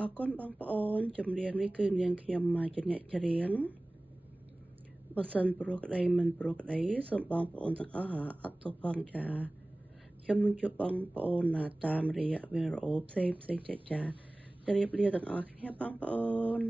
អរគុណបងប្អូនចម្រៀងនេះគឺនាងខ្ញុំមកជាអ្នកច្រៀងបើសិនព្រោះក្តីមិនព្រោះក្តីសូមបងប្អូនទាំងអស់អត់ទោសផងចាខ្ញុំនឹងជួបបងប្អូនតាមរយៈវីដេអូផ្សេងទៀតចាជម្រាបលាទាំងអស់គ្នាបងប្អូន